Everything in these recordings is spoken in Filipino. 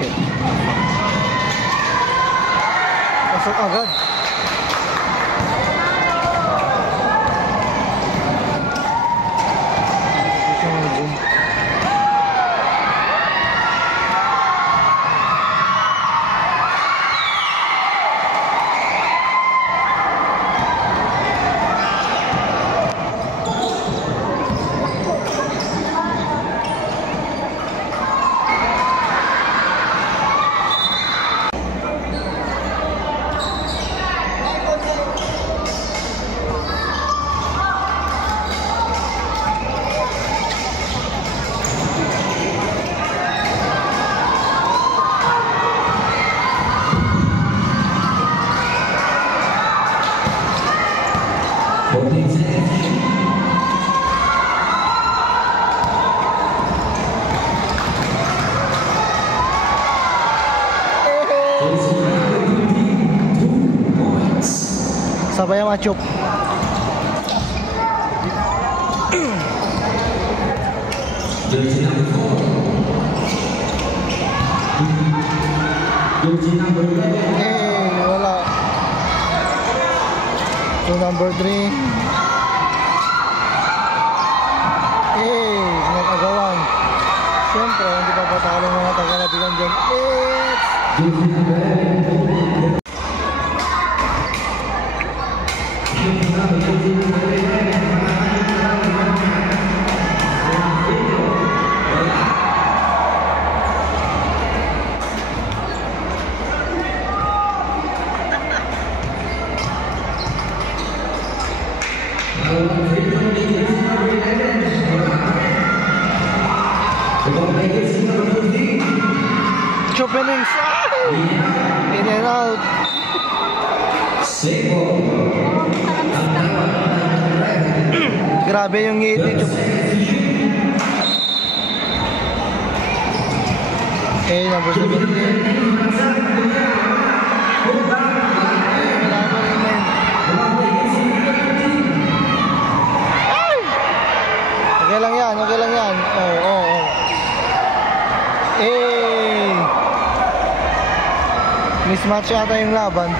shit. Pasok agad. Sabay ang machop. Wala. So number 3. Nagagawan. Siyempre, hindi pa patalo mga taga-labigan dyan. Chopping in and out. Grabe yung ngiti. Number 17. Okay lang yan, okay lang yan. Mismatch yata yung laban.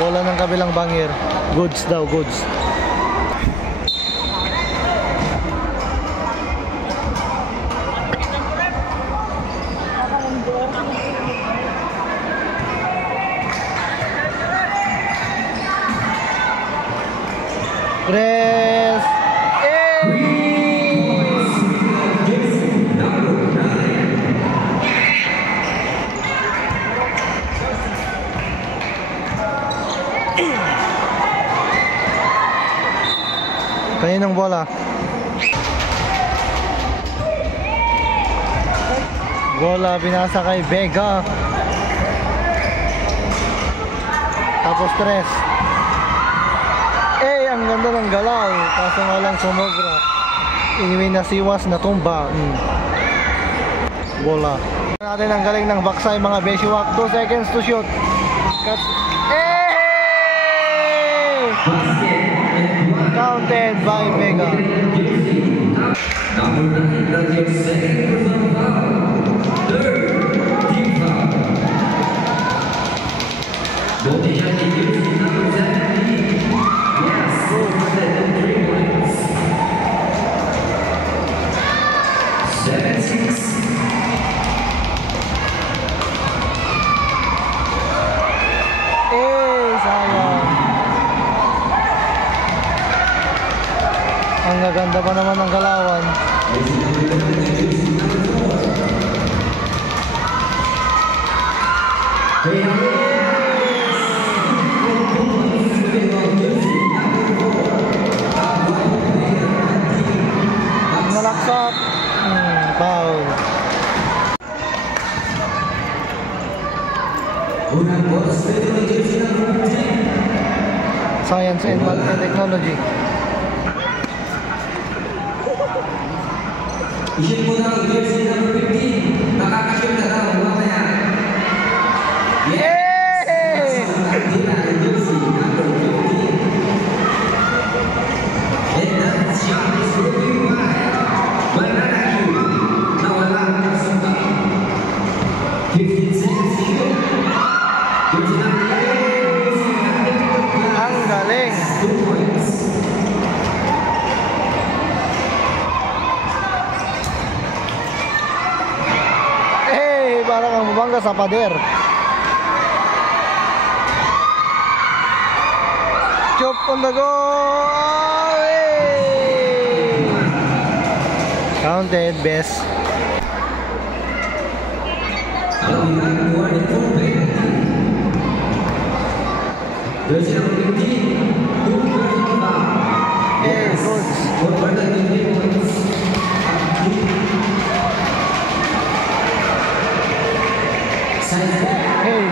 Bola ng kabilang bangir. Goods daw, goods. Press. Kaninong bola? Bola binasa kay Vega. Tapos 3. Ang ganda ng galaw. Kaso nga lang sumobra. Iniwi na siwas na tumba. Bola. Natin ang galing ng baksay mga Beshiwak. 2 seconds to shoot. Cut. Counted by Vega. Ang gaganda pa naman ng galawan. Malaksak. Foul. Science and Math and Technology. Isip mo na ang jersey number 15. Makakashoot na daw. Mamaya. Yes! Hindi na ang jersey number 15. And that shot is looking back. bola sa pader. Chop on the goal. Hey! Counted, best. Hey,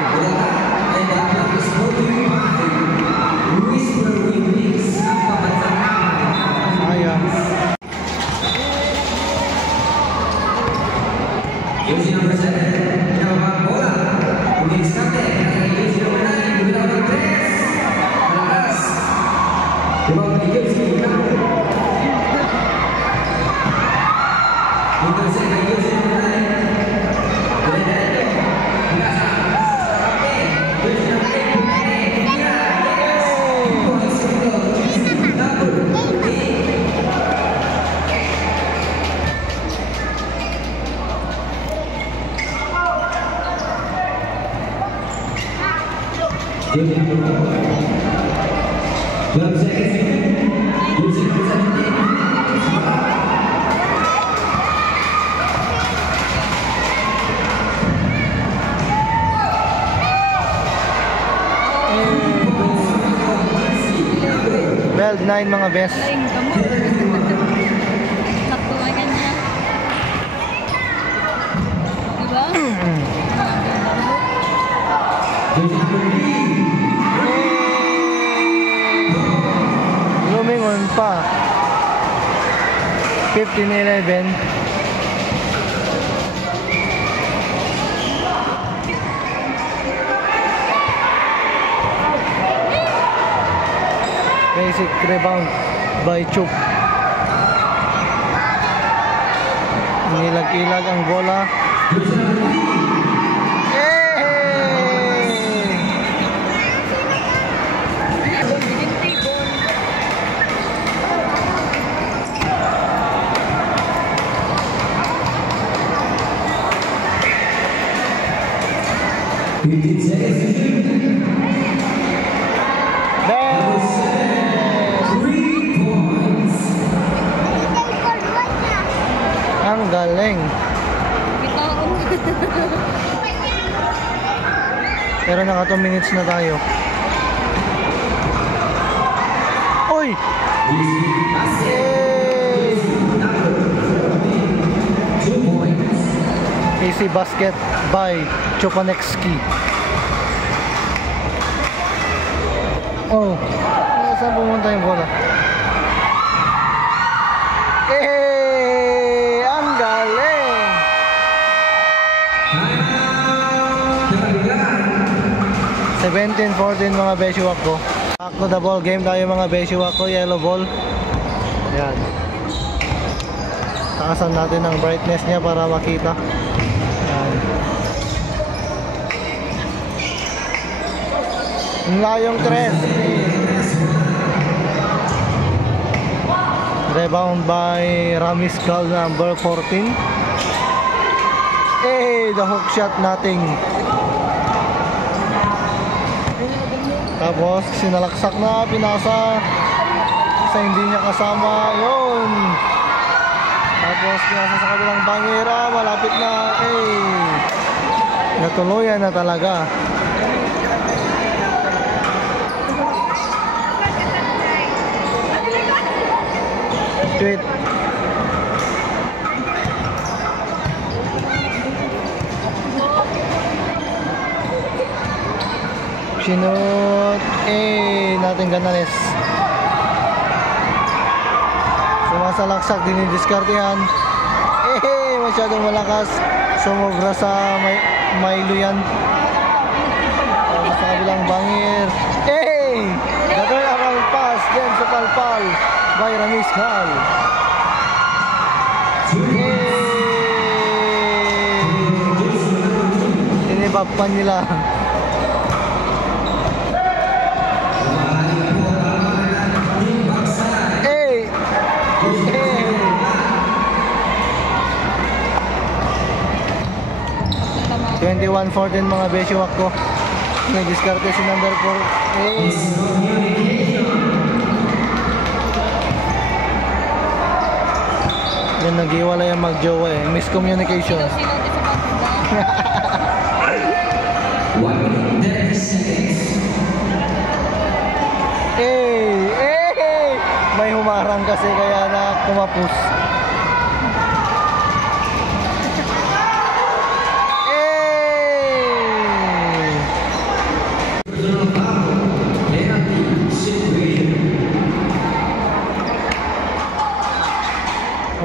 Bell 9 mga best. Saktumagan niya. Diba? Lumingon pa. 15-11. Basic rebound by Chup. Nilag-ilag ang bola. Ang galing. Pero naka 2 minutes na tayo. Uy! Easy basket by Chopanexki. Oh, saan pumunta yung bola? Ang galing! 17-14 mga beshiwak ko. Back to the ball game tayo mga beshiwak ko. Yellow ball. Ayan. Takasan natin ang brightness niya para makita. Ayan. Ang layong 3. Rebound by Ramis Gal, number 14. The hook shot nating. Tapos sinalaksak na, pinasa sa hindi niya kasama. Yun. Tapos pinasa sa kabilang bangira, malapit na. Natuluyan na talaga. Tweet. Sinut natin Ganales. Sumasalaksak, dinidiskartehan. Masyadong malakas. Sumobra sa Milo yan. Sa kabilang bangir. The turn around pass. Then sa palpal by Ramis Gal. Tinibab pa nila. 21-14 mga beshiwak ko. May diskarte si number 4. Yan, nag-iwala yung mag-jowa eh. Miscommunication. Sino din sa May humarang kasi kaya na kumapus.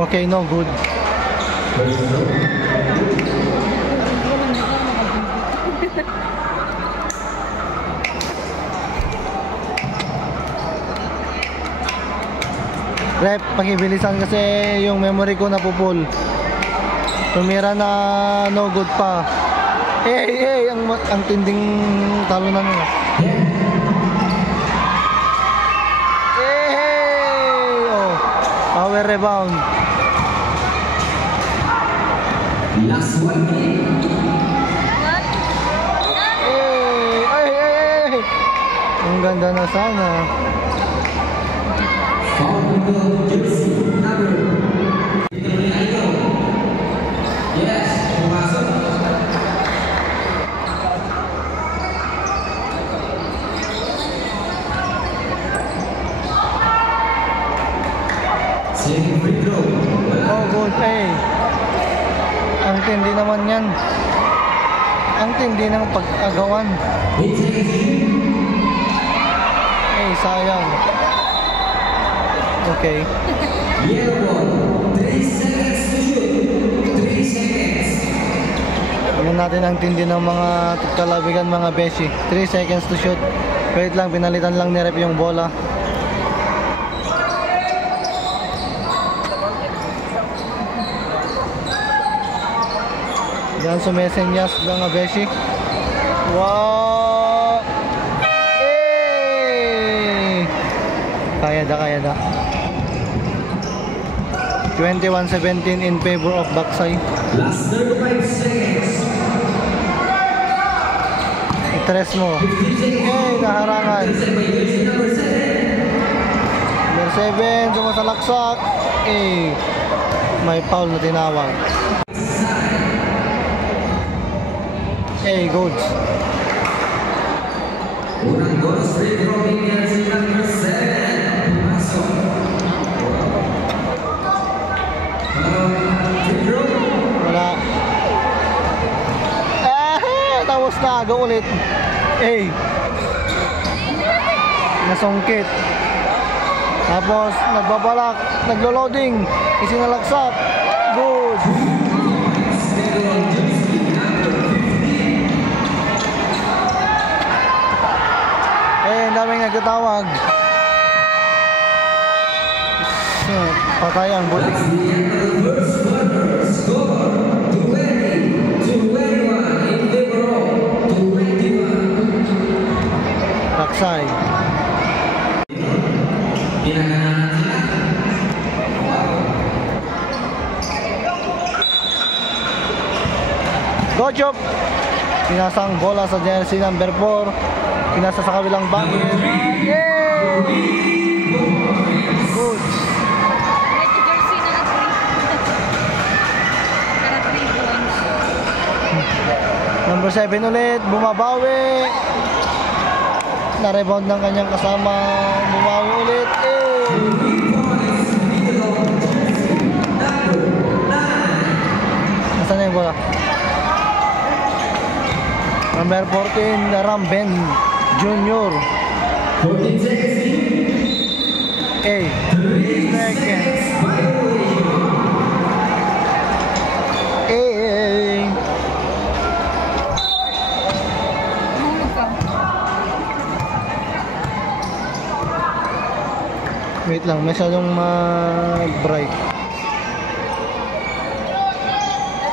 Okay, no good. Rep, pakibilisan kasi yung memory ko napupul. Tumira na no good pa. Ang tinding talunan nila. Oh, power rebound. Last one minute. Ang ganda na sana. Foul ball jersey number. Yes, pumasok. Second free throw. Oh, good. Ang tindi naman yan. Ang tindi ng pag-agawan. Sayang. Okay. Yellow ball. 3 seconds to shoot. 3 seconds. Tignan natin ang tindi ng mga kalabigan mga beshi. 3 seconds to shoot. Wait lang, pinalitan lang ni Rep yung bola. Yan sumesenyas mga beshi. Wow! Kaya da. 21-17 in favor of backside. Last 35 seconds. Itres mo. Naharangan. Number 7, sumasalaksak. May foul na tinawag. Goods. Unang bonus free throw bigyan si number 7. Pumasok. Free throw. Wala. Tapos na. Go ulit. Nasungkit. Tapos nagbabalak. Naglo-loading. Isinalaksak. Good. Ang daming nagtatawag. Patay ang butik. First quarter score 20-21 in favor of 21. Baksay. Pinaganahan sila. Go job. Pinasang bola sa jersey number 4. Pinasa sa kabilang bangin. Good. Red jersey na 3 points. Number 7 ulit, bumabawi. Na-rebound ng kanyang kasama. Bumawi ulit. Nasaan na yung bola? Number 14, Ramben Junior. 14 seconds. 3 seconds. Mahulog ka. Wait lang, masyadong bright.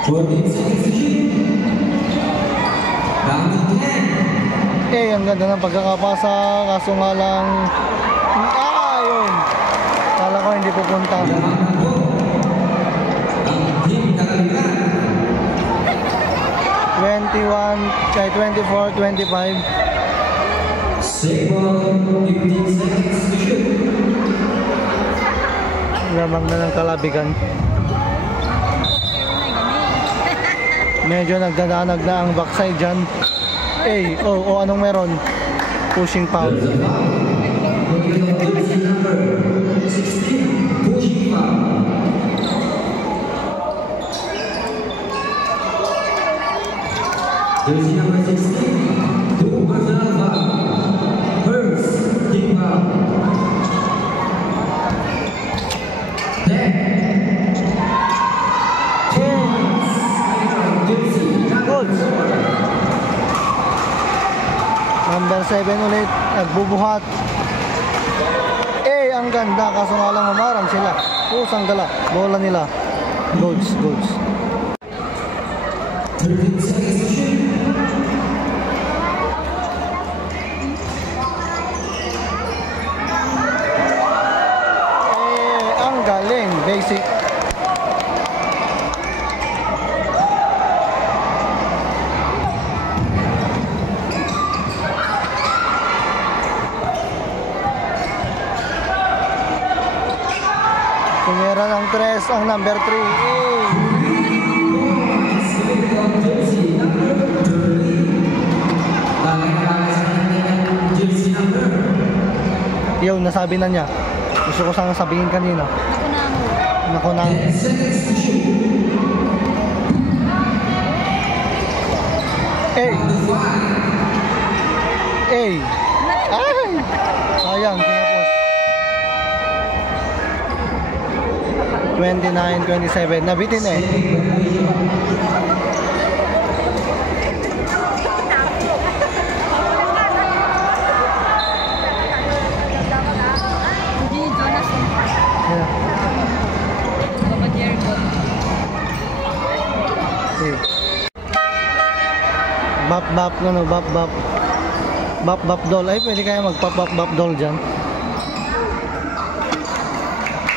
14 seconds to shoot. Down to 10. Ang ganda ng pagkakapasa, kaso nga lang yun. Kala ko hindi pupunta. Ang team na kalimutan. 21 kay 24-25. Save ball, 15 seconds to shoot. Lamang na ng kalabigan. Medyo nagdadanag na ang backside dyan. Anong meron? Pushing foul. There's a foul. Jersey number 16, pushing foul. Jersey number 16, two personal foul. First, team foul. 10. Jersey Goals. Number 7 ulit, nagbubuhat. Ang ganda, kaso nga lang mamarang sila. Pusang gala, bola nila. Goals. 13 seconds to shoot. Ang galing, basic. Tumira ng 3 ang number 3. Jersey number 30. Bagay-bagay sa kanyang jersey number. Yung nasabi na niya. Gusto ko sana sabihin kanina. Ako na mo. 10 seconds to shoot. Ay! Ay! Sayang, tinapos. 29-27. Nabitin eh. Gini Jonas. Yeah. Papa Jericho. Okay. Bap doll. Ay, pwede kaya magpap doll dyan.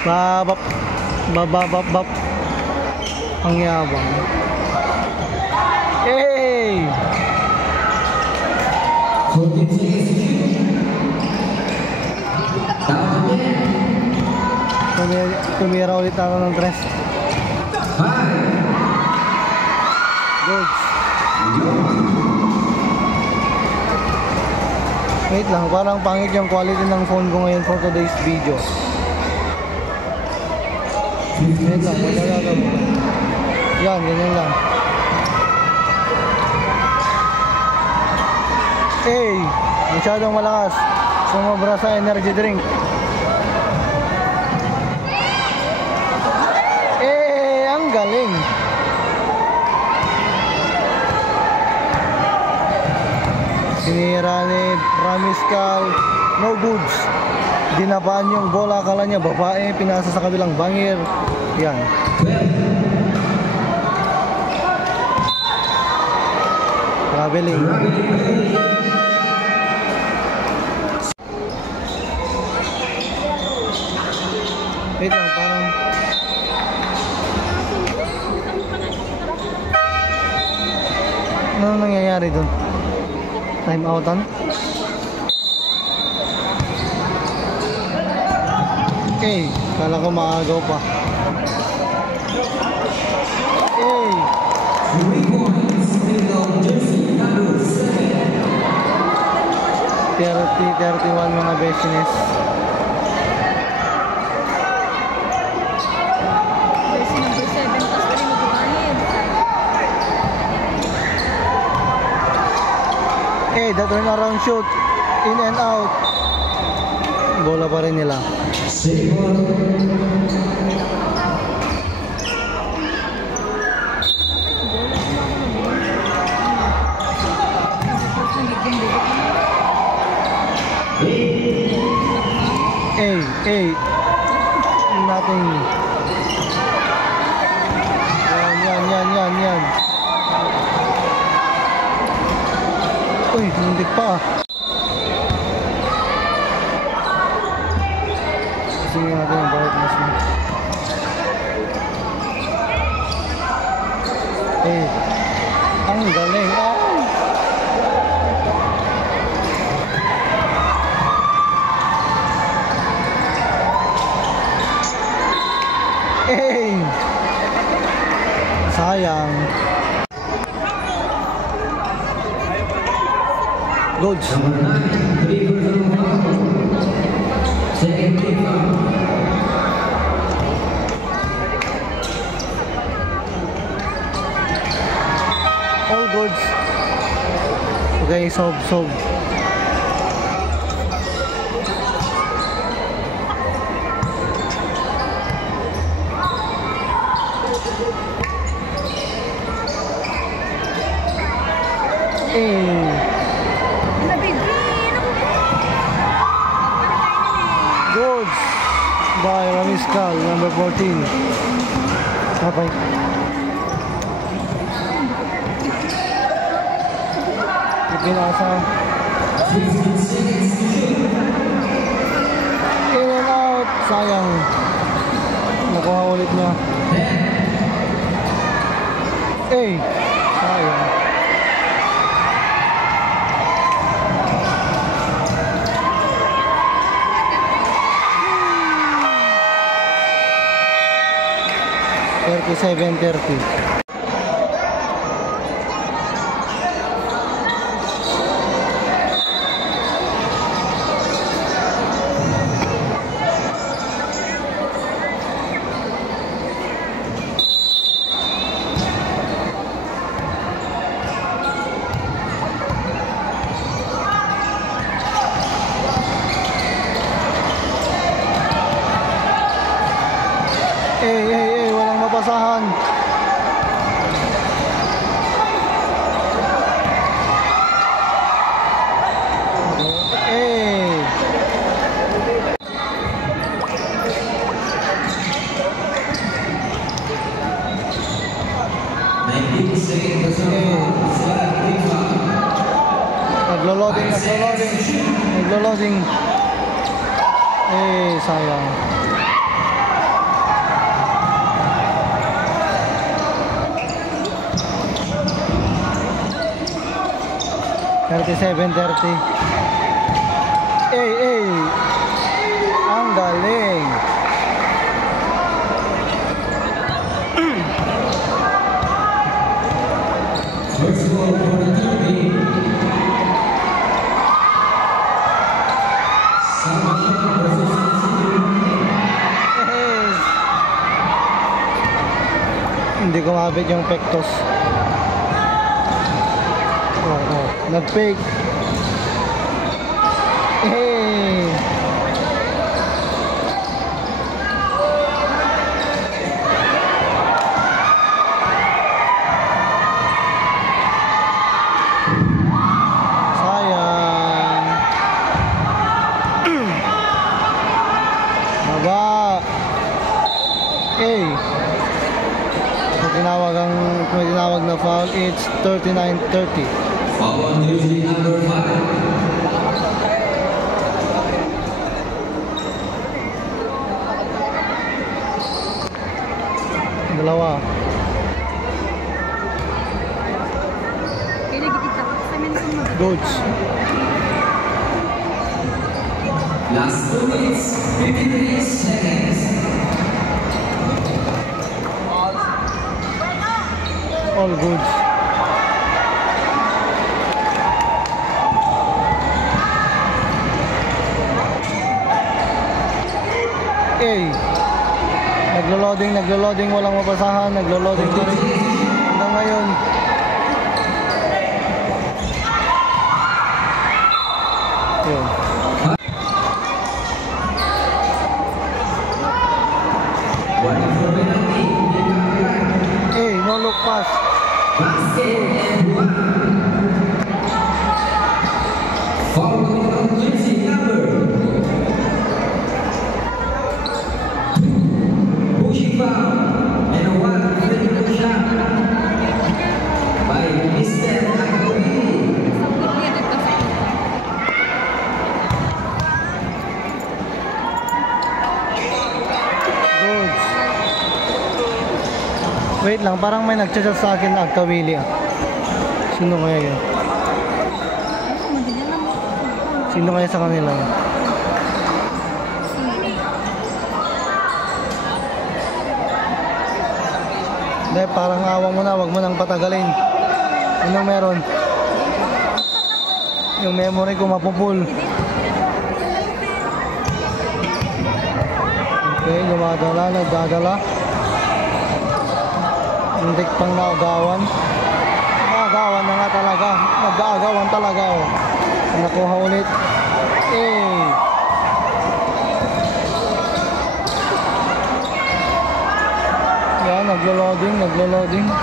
Bap. Ang yabang. 14 seconds to shoot. Down again. Tumira ulit ako ng 3. 5. Goods. Wait lang, parang pangit yung quality ng phone ko ngayon for today's video. Wait lang, maglalaro mo. Yan, ganyan lang. Masyadong malakas. Sumobra sa energy drink. Ang galing. Sinira ni Ramiscal. No goods. Dinapaan yung bola, akala niya babae, pinasa sa kabilang bangir. Yan. 12. Traveling. Wait lang, parang ano nangyayari dun? Time outan? Kala ko maagaw pa. 3 points, middle jersey number 7. 30-31 mga besines. Jersey number 7. Tapos pa rin magbabayad. The turnaround shoot. In and out. Bola pa rin nila. Save ball. Nothing. Yan. Uy, muntik pa. Sige natin yung brightness mo. Ang galing. Eh! Sayang. Goods. Number 9, 3 personal foul. Second team foul. All goods. Okay, sob. Eh. Sabi, green. Ako po. Goods by Ramiscal, number 14. Okay. Ipinasa. 15 seconds to shoot. In and out. Sayang. Nakuha ulit niya. 10. Eh. Sayang. Thirty-seven, 30. Walang mabasahan. Eh. 19 seconds personal foul. Second team foul. Naglo-loading. Eh, sayang. Thirty-seven, 30. Ang galing. First ball for the third team. Salvador versus San Isidro. Eh. Hindi kumabit yung pectus. Nag-fake. Eh. Sayang. Baba. Eh. May tinawag na foul. It's 39-30. Foul on jersey number 5. Dalawa. Kaya nagkikita ko sa amin kung mag- Goods. Last 2 minutes, 53 seconds. All goods. Eh. Naglo-loading, walang mabasahan, naglo-loading pa rin hanggang ngayon. Yun. One for penalty. Eh, no look pass. Basket and one. Foul coming on jersey number 2. Pushing foul and a one critical shot by Mr. Agobi. Goods. Wait lang, parang may nag-chat sa akin na Agkawili ah. Sino kaya yun? Sino kaya sa kanila yun? Hindi, parang awa mo na, wag mo nang patagalin. Anong meron? Yung memory ko mapupul. Okay, dumadala, nagdadala. Hindi pang naagawan. Naagawan na nga talaga. Nag-aagawan talaga, oh. Nakuha ulit. Eh. Yan, naglo-loading. Oh,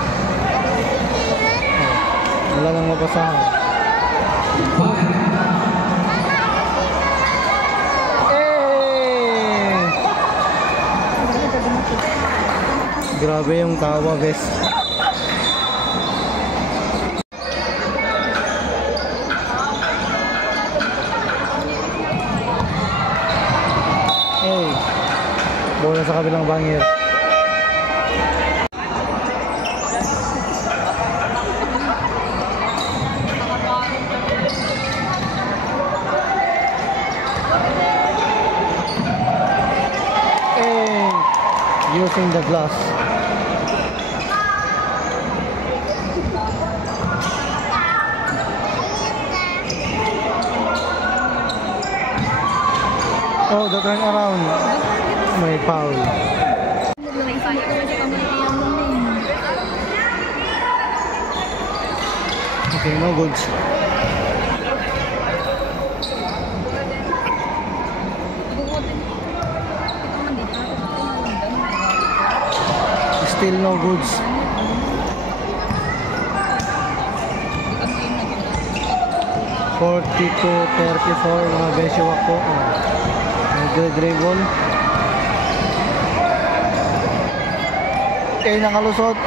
wala nang mapasahan. Eh! Grabe yung tawa, bes. Hey, bola sa kabilang bangir. Hey, using the glass. Oh, the turn around. May foul. Okay, no goods. Still no goods. (42-34) mga besyo ako. Nagdre-dribble. Eh, nakalusot.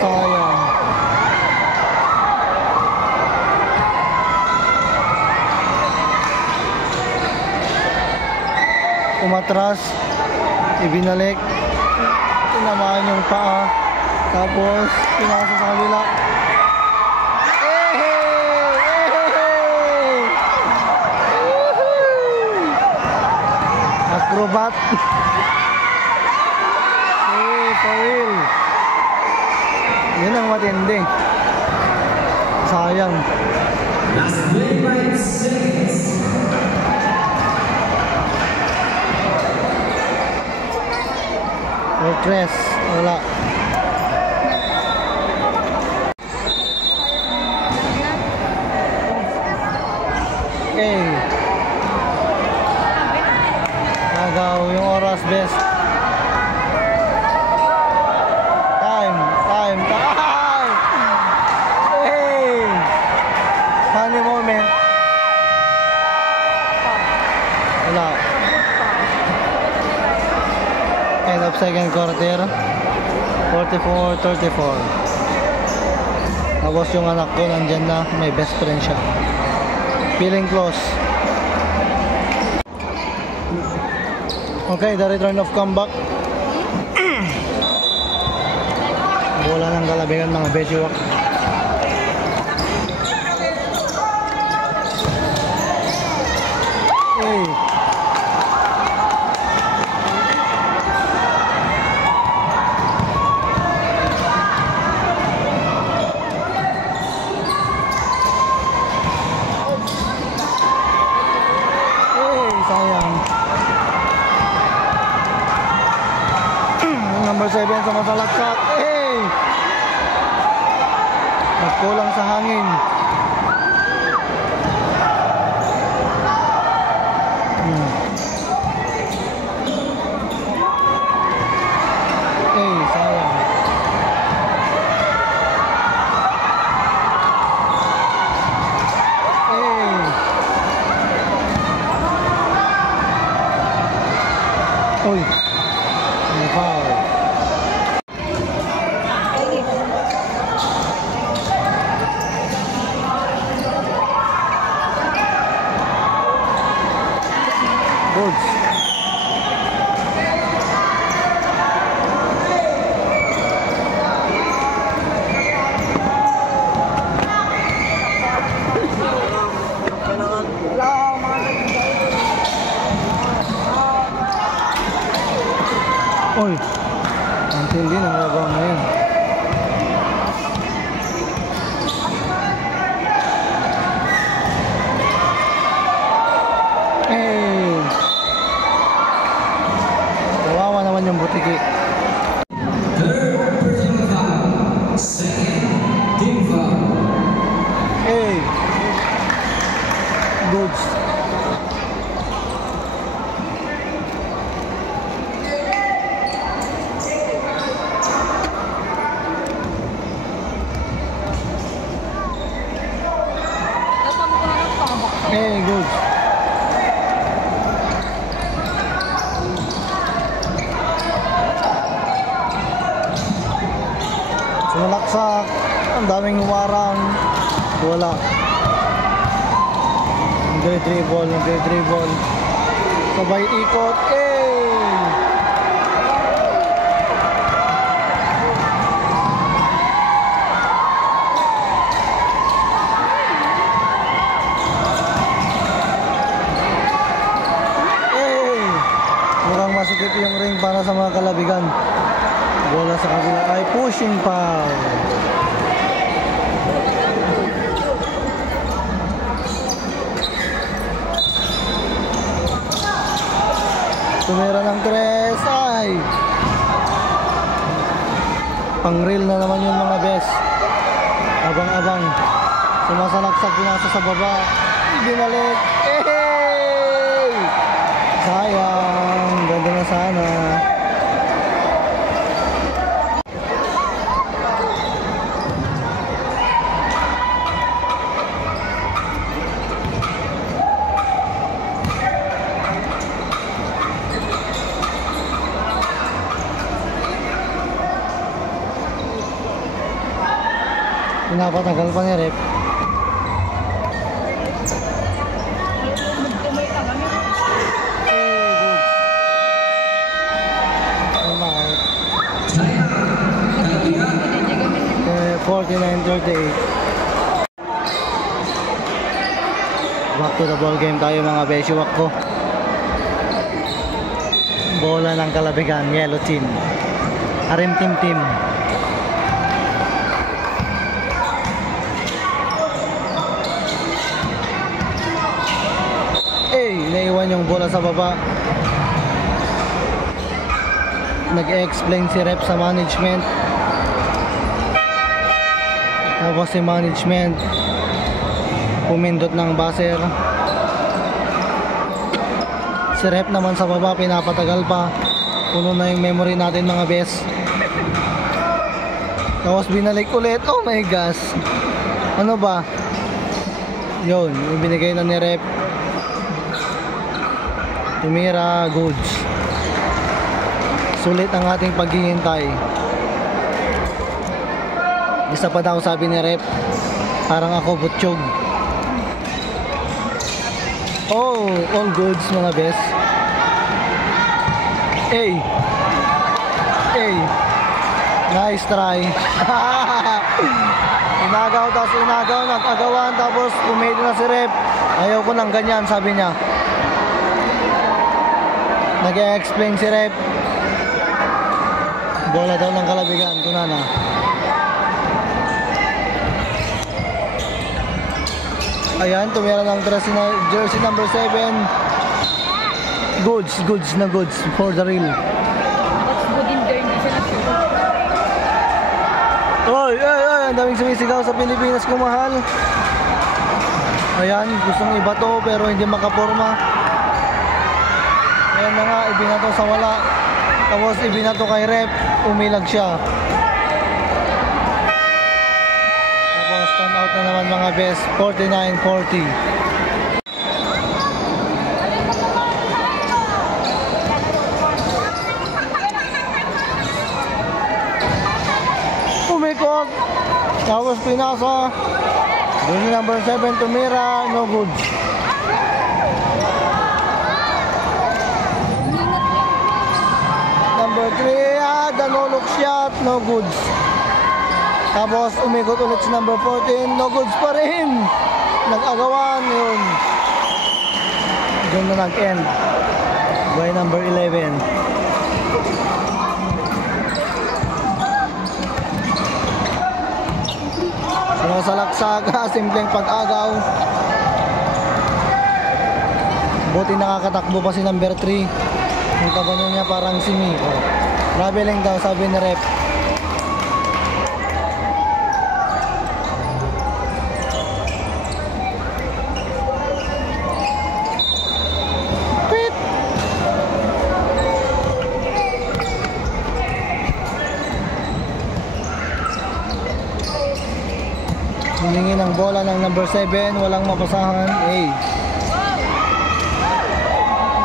Sayang. Umatras. Ibinalik. Tinamaan yung paa. Tapos, pinasa sa kabila. Acrobat. Eh, for real. Yun ang matindi. Sayang. Last 25 seconds. Retress. Wala. Okay. Nagaw yung oras, best. Time. Hey! Funny moment. Wala. End of second quarter. 44-34. Tapos yung anak ko nandyan na, may best friend siya. Feeling close. Okay, the return of comeback. Bola ng Galabegan mga Beshiwak. Hey. Sayang. Number 7 sa masalaksak. Hey! Nagkulang sa hangin. Hey, sayang. Hey! Uy! May foul. Goods. Uy! Ang tindi ng labang ngayon. Hey! Kawawa naman yung butiki. Third personal foul. Second team foul. Hey! Goods. Tatama ko na lang tabak. Hey, goods. Sumalaksak. Ang daming humarang. Wala. Nagdre-dribble. Sabay ikot. Mukhang masikip yung ring para sa mga kalabigan. Bola sa kabila ay pushing foul. Tumira ng tres ay pang-reel na naman yung mga best. Abang-abang. Sumasalaksak, pinasa sa baba. Binalik. Sayang, ganda na sana. Pinapatagal pa ni Rep. Kalabigan. 49-38. Back to the ball game tayo mga besiwak ko. Bola ng kalabigan, yellow team. Arim team. Naiwan yung bola sa baba. Nag-explain si Rep sa management. Tapos si management pumindot ng buzzer. Si Rep naman sa baba pinapatagal pa. Puno na yung memory natin mga best. Tapos binalik ulit. Oh my gosh. Ano ba? Yun, yung binigay na ni Rep. Tumira, goods. Sulit ang ating paghihintay. Isa pa daw sabi ni Rep, parang ako butchog. Oh, all goods mga best. Hey. Nice try. Inagaw, nag-agawan, tapos pumili na si Rep. Ayaw ko ng ganyan, sabi niya. Nag-explain si Rep. Bola daw ng kalabigan, kunana. Ayan, tumira ng jersey number 7. Goods for the real. That's good in there, hindi siya Oy, ang daming sumisigaw sa Pilipinas, kumahal. Ayan, gustong ibato pero hindi makaporma. Ayan na nga, ibinato sa wala. Tapos ibinato kay Rep, umilag siya. Tapos turn out na naman mga best, 49-40. Umikot, tapos pinasa. Jersey number 7 tumira, no good. Number 3, danulok shot, no goods. Tapos umikot ulit si number 14, no goods pa rin. Nag-agawan yun. Doon na nag-end by number 11. sumasalaksak, simpleng pag-agaw. Buti nakakatakbo pa si number 3. Yung tabanyo niya parang si Miko. Traveling daw, sabi ni rep. Tweet! Hiningi ng bola ng number 7, walang mapasahan.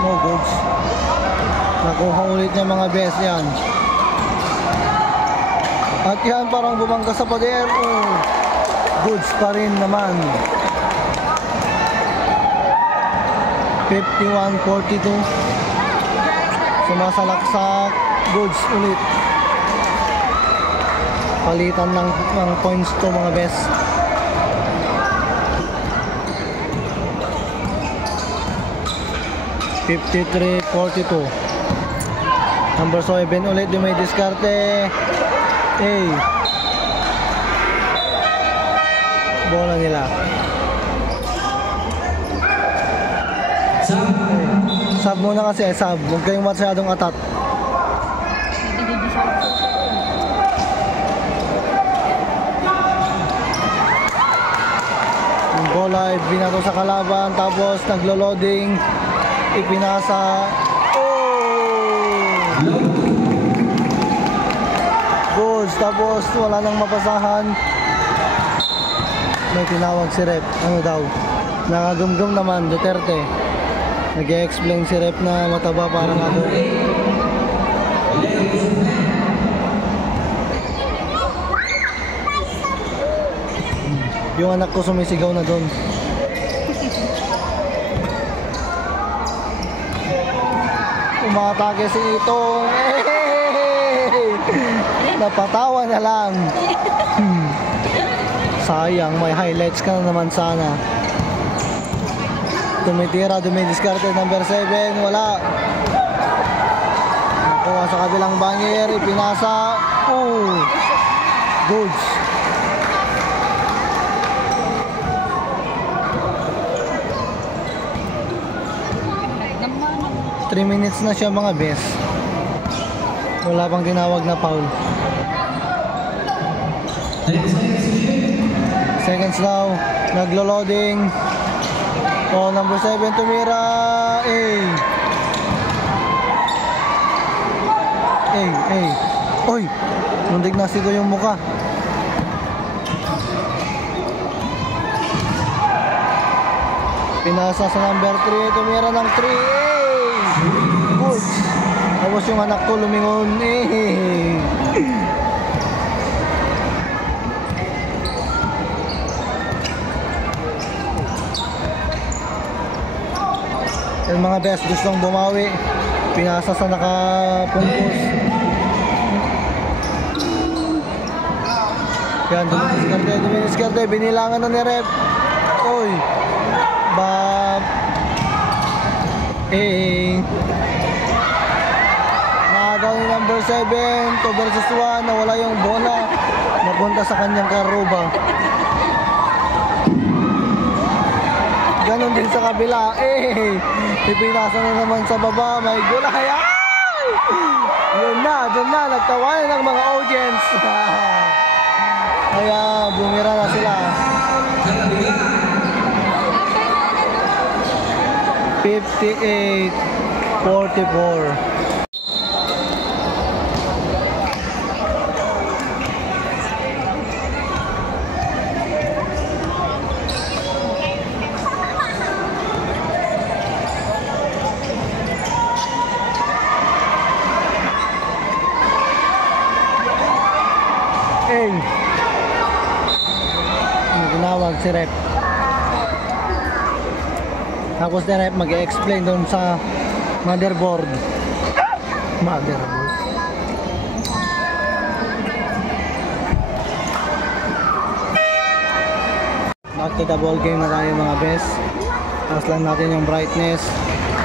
No goods. Nakuha ulit niya mga best yan. At yan parang bumangga sa pader. Goods pa rin naman. 51-42. Sumasalaksak. Goods ulit. Palitan ng points to mga best. (53-42). Number 7 ulit yung may diskarte. Bola nila. Sub muna kasi, sub. Huwag kayong masyadong atat. Yung bola ay binato sa kalaban, tapos naglo-loading, ipinasa. Goods, tapos wala nang mapasahan. May tinawag si rep. Ano daw? Nakagamgam naman, Duterte. Nag-explain si rep na mataba parang ako. Yung anak ko sumisigaw na doon. Umatake si Itong. Napatawa na lang. Sayang, may highlights ka na naman sana. Tumitira, dumidiskarte number 7, wala. Nakuha sa kabilang bangir, ipinasa. Goods. Three minutes na siya mga best. Wala pang tinawag na foul. Seconds now. Naglo-loading. Number 7 tumira. Oy! Muntik na siko yung muka. Pinasa sa number 3. Tumira ng 3. Good. Tapos yung anak ko lumingon. Yung mga best gustong bumawi, pinasa sa nakapungkos. Yan, dumidiskarte, binilangan na ni rep. Oy! Bab! Nakagaw ni number 7, 2 versus 1, nawala yung bola. Napunta sa kanyang karuba. Ganon din sa kabila. Ipinasa na naman sa baba. May gulay. Yun na, doon na. Nagtawanan ng mga audience. Kaya bumira na sila. 58-44. Tinawag si rep. Tapos si rep mag-explain doon sa motherboard. Back to the ball game na tayo mga best. Taas lang natin yung brightness.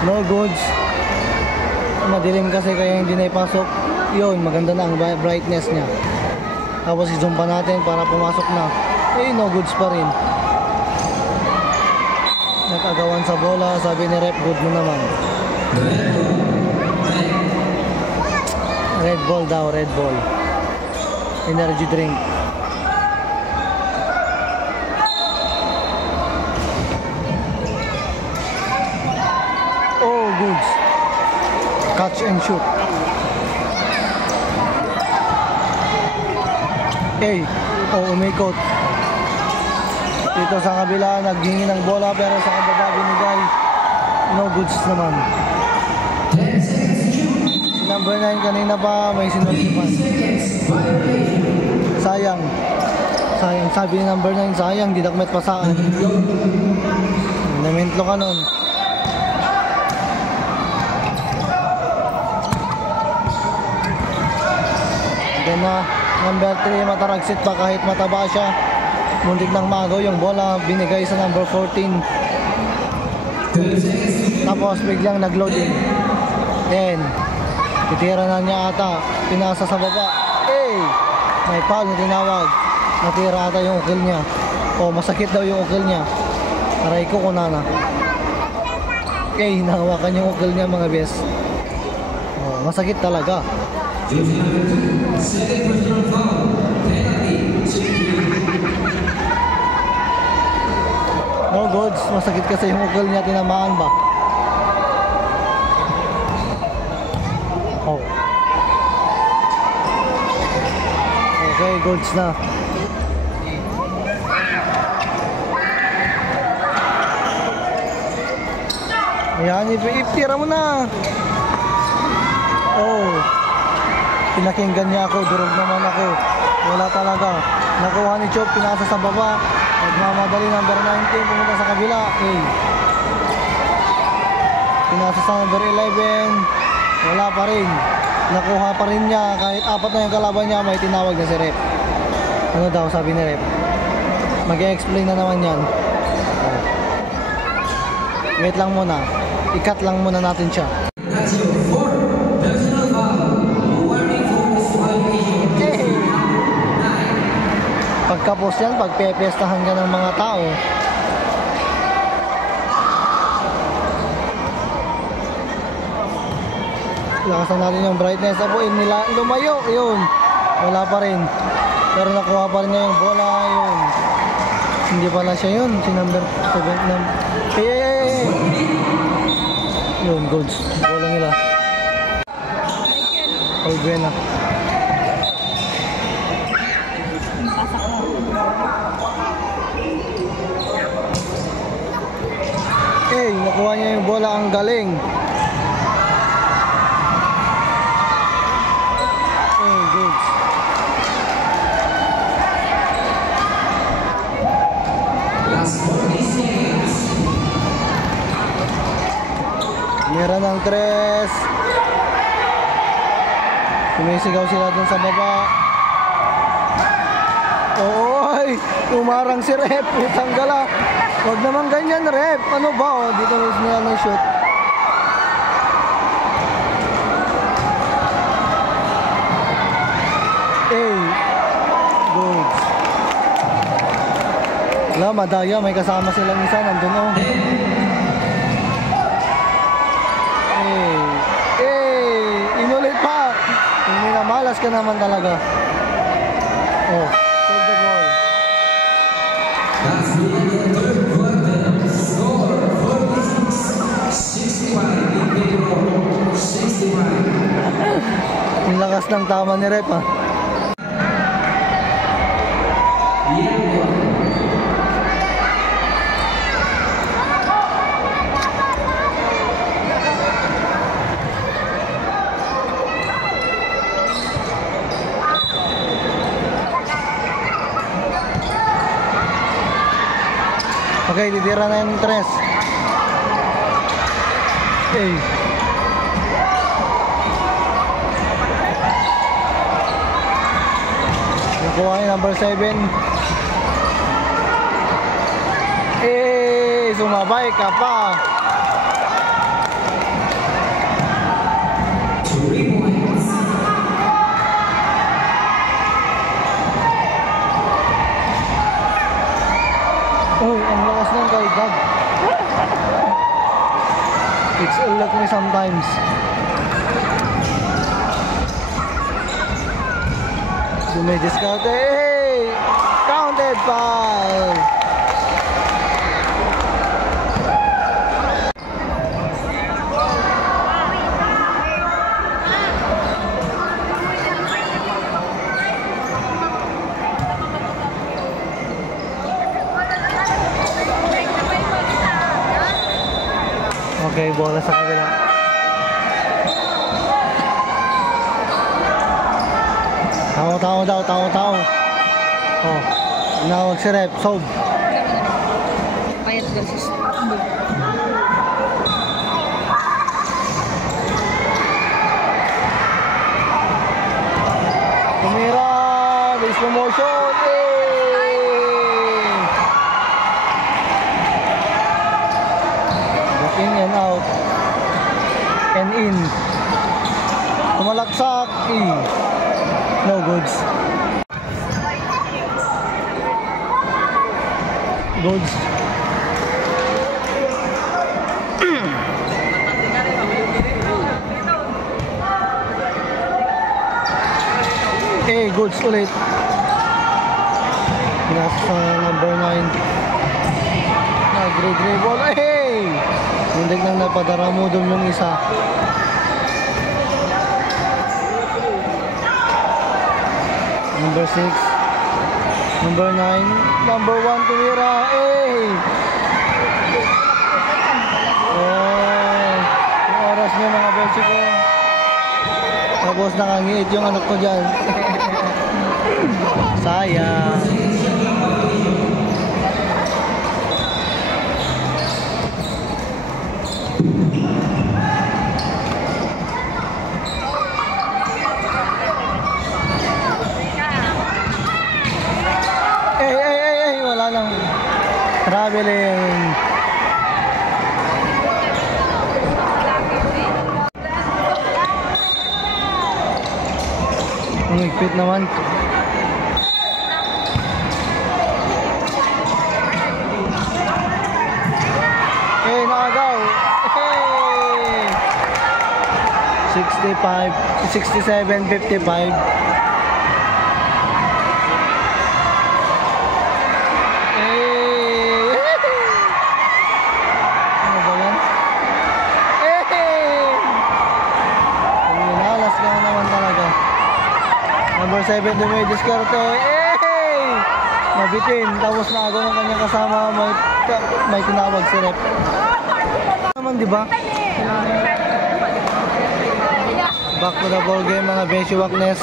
No goods. Madilim kasi kaya hindi na ipasok. Yun, maganda na ang brightness niya. Tapos i-zoom pa natin para pumasok na. Eh, no goods pa rin. Nag-agawan sa bola, sabi ni ref, good mo naman. Red ball daw, red ball. Energy drink. Oh, goods. Catch and shoot. Hey, oh, umikot. Dito sa kabila, naghingi ng bola pero sa kababa binigay. No goods naman. Si number 9 kanina pa may sinultipan. Sayang. Sayang. Sabi ni number 9, sayang. Didakmet pasaan. Namentlo ka nun. Then number 3, mataragsit pa kahit mataba siya. Muntik nang magaw yung bola, binigay sa number 14. Tapos biglang nag-loading. Then titira na niya ata, pinasa sa baba. Hey! May foul na tinawag. Natira ata yung ukil niya. O masakit daw yung ukil niya. Aray ko kunana. Okay, nahawakan yung ukil niya mga bes. O, masakit talaga. Second personal foul. Penalty. No goods, masakit kasi yung ukil niya, tinamaan ba? Oh. Okay, goods na. Ayan, iftira mo na. Oh. Pinakinggan niya ako, durog naman ako. Wala talaga. Nakuha ni Chop, pinasa sa baba. Nagmamadali number 19, pumunta sa kabila. Okay. Pinasa sa number 11. Wala pa rin. Nakuha pa rin niya. Kahit apat na yung kalaban niya, may tinawag na si ref. Ano daw sabi ni ref? Mag-e-explain na naman yan. Wait lang muna. I-cut lang muna natin siya. That's your fourth personal foul. Warning for disqualification. Okay. Pagkapos yan, pagpepestahan ka ng mga tao. Lakasan natin yung brightness. Abuin nila, lumayo, yun. Wala pa rin. Pero nakuha pa rin niya yung bola, yun. Hindi pala siya yun. Si number 7. Hey! Yun, goods. Bola nila. Olvena. Okay, nakuha niya yung bola, ang galing. Okay, goods. Last 40 seconds. Mira ng 3. Sumisigaw sila dun sa baba. Oy! Tumarang si ref. Putang gala. Huwag naman ganyan, ref. Ano ba? Oh, dito nila ng shoot. Hey! Goods. Wala, madaya. May kasama silang isa. Nandun oh. Inulit pa. Hindi na malas ka naman talaga. Oh, save the ball. That's the end of the third quarter. Score 46, 65 in favor of 65. Ang lakas ng tama ni ref, ha. Okay, titira na yung 3. Okay. Nakuha yung number 7. Sumabay ka pa. 3 points. times. Dumidiscount. Hey! Counted foul! Okay, bola sa kabila. Tao. Oh, nawag si rep, sob. Payat versus Takbo. Tumira, base promotion. In and out. And in. Tumalaksak. No goods. Goods. Goods ulit. Nasa number 9. Nagre-dribble. Hey! Hindi nang napadara mo doon yung isa. Number 6. Number 9. Number 1 tumira. Hey! Oh, yung oras niya mga bensi ko. Tapos nakangiit yung anak ko dyan. Sayang. Wala lang. Traveling. Umigpit naman. Nakagaw. 65, 67, 55. Ano ba yan? Nalas ka naman talaga. Number 7 dumidiskarte. Mabitin. Tapos nagaw ng kanyang kasama. May tinawag si rep. Naman diba? Back to the ball game mga Benshi Waknes.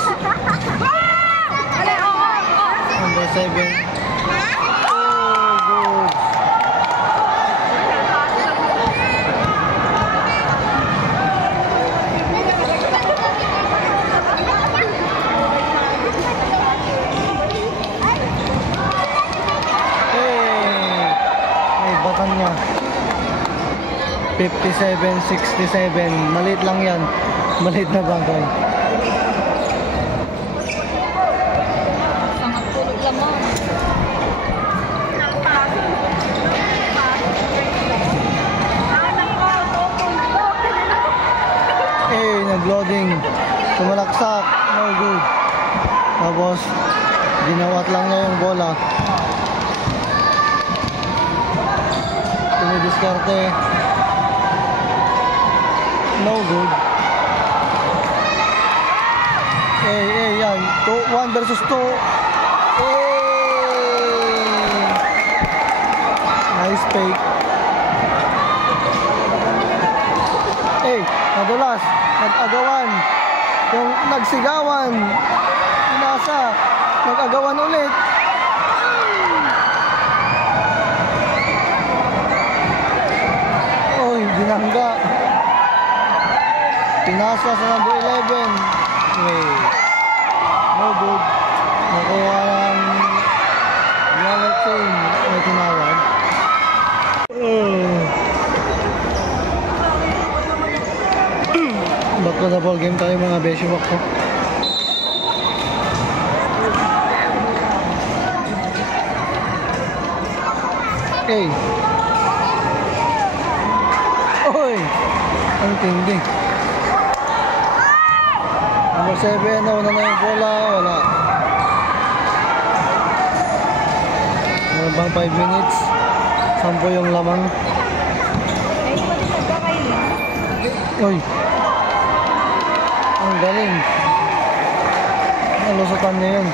Number 7. Niya 57, 67. Maliit lang yan. Maliit na bagay. Sangat tulog lamang. Nag-loading. Tumalaksak. No good. Tapos ginawat lang niya yung bola. Diskarte. No good. Yan. 1 versus 2. Nice fake. Nadulas. Nag-agawan. Yung nagsigawan. Inasa. Nag-agawan ulit. Binangga. Pinasa sa number 11. No good. Nakuha ng yellow chain. May tinawag. Back to the ball game tayo mga Beshiwak ko. Oy! Ang tindi. Number 7, nauna na yung bola, wala. Meron bang 5 minutes? 10 yung lamang. Uy! Ang galing. Nalusutan niya yun.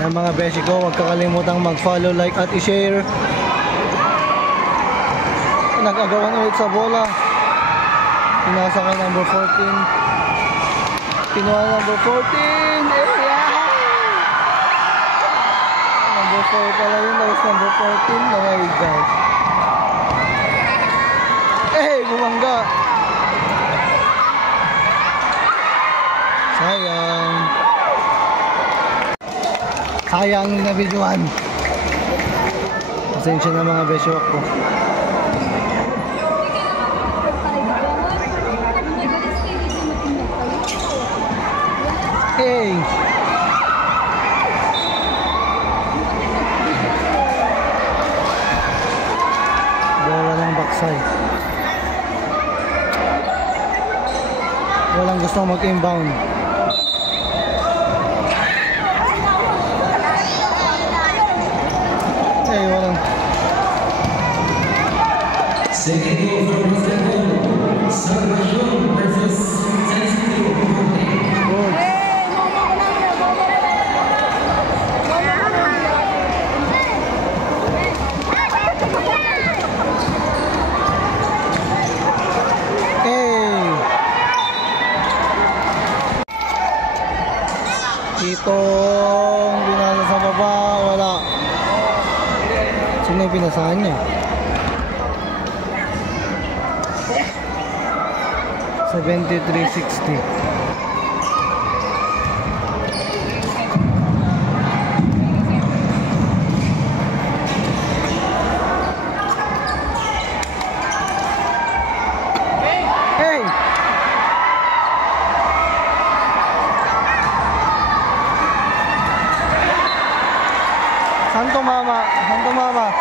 Ang mga beshi ko, huwag kakalimutang mag-follow, like at i-share. Nag-agawan ulit sa bola. Pinasa kay number 14. Kinuha number 14. Number 4 pala yun. That was number 14. Oh my God. Bumangga. Sayang. Sayang na videoan. Pasensya na mga besyo ko. Hey! Bola ng baksay. Walang gusto mag-inbound. Hey, walang. Second goal for basketball. Salvador versus Sensitive. Good. Itong binasa sa baba, wala. Sino yung pinasahan niya? 73-60. Santo Mama, Santo Mama.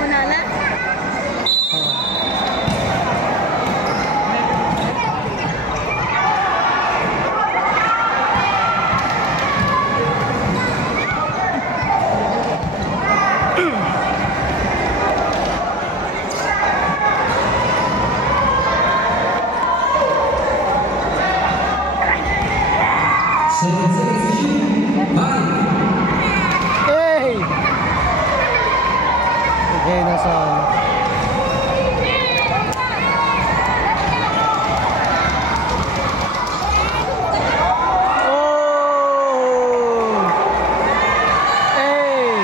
Munala? Hey! Okay, nasa oh! Hey!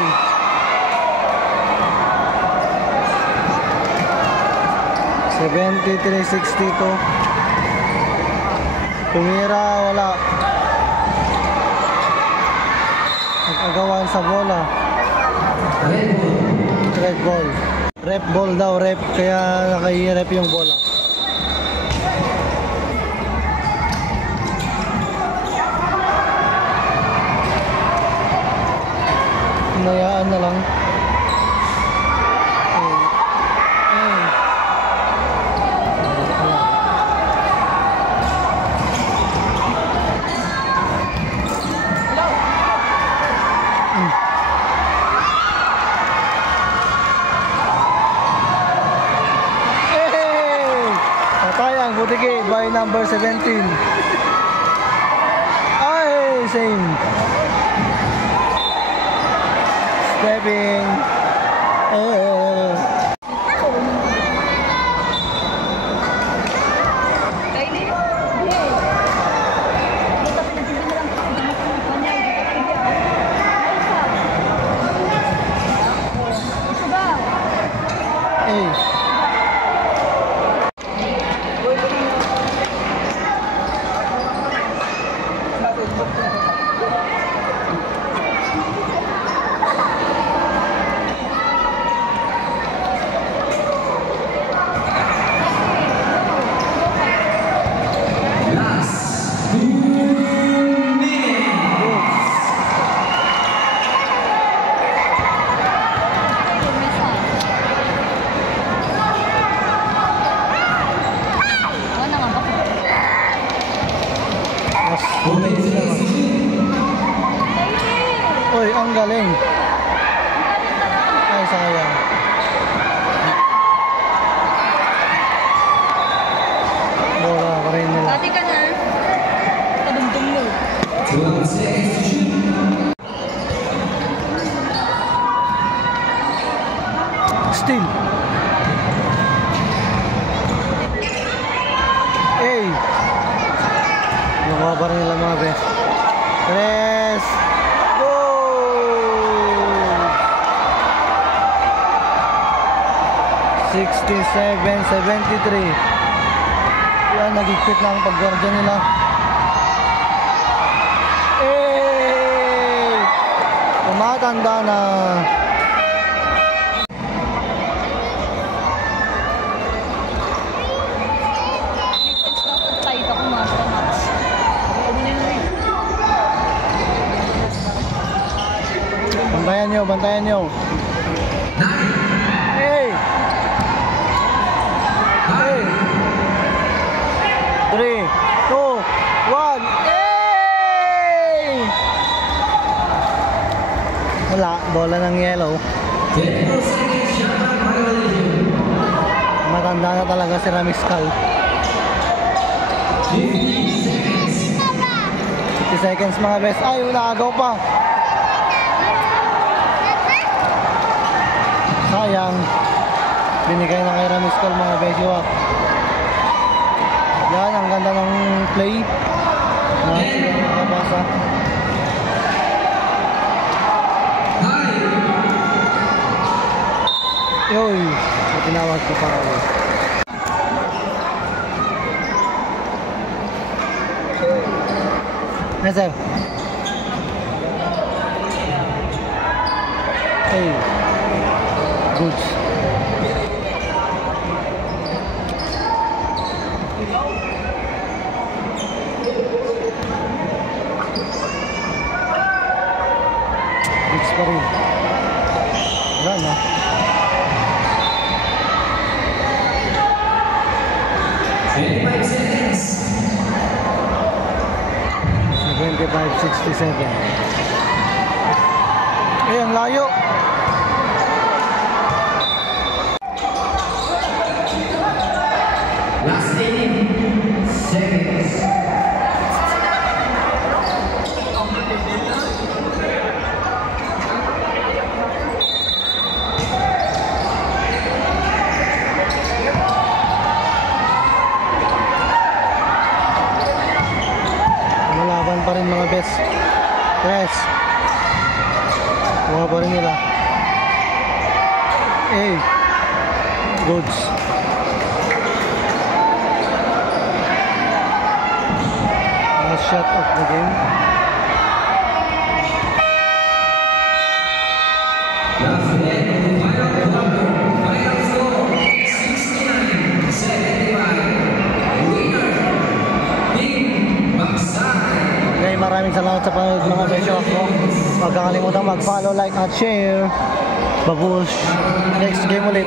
73-62. Tumira, wala. Nag-agawan sa bola. Red ball. Rep ball daw, rep. Kaya naka-rep yung bola. Hinayaan na lang. Butige by number 17. Ay, same. Stepping. galing. Ay, sayang. Bola pa rin nila. Bati ka na. Kadumdum mo. 12 seconds to shoot. Still. Hey. Nakuha pa rin nila mga best. Tres. Go! 67-73. Yan, nagigpit na ang pag-guardian nila. Hey! Tumatanda na. Dapat tight ako master match. Bantayan nyo, bantayan nyo. Hey! Hey! 3, 2, 1. Hey! Wala, bola ng yellow. 10 more seconds, shot clock violation. Matanda na talaga si Ramiscal. 50 seconds. 50 seconds mga best. Ay, naagaw pa. Sayang. Binigay na kay Ramiscal mga besyo. Yan, ang ganda ng play. Nakapasa. Yoy, tinawag ko pa ako. Yes, sir. Hey. Goods. Goods pa rin. Wala na. 25 seconds. 75-67. Eh, ang layo. Last 18 seconds. Malaban pa rin mga best. Press. Mga pa rin nila. Eh. Goods. Last shot of the game. Last minute of the final quarter. Final score 69-75. Winner, Team Baksay. Okay, maraming salamat sa panood mga besyo ako. Huwag kang kalimutan mag-follow, like at share. Babush. Next game ulit.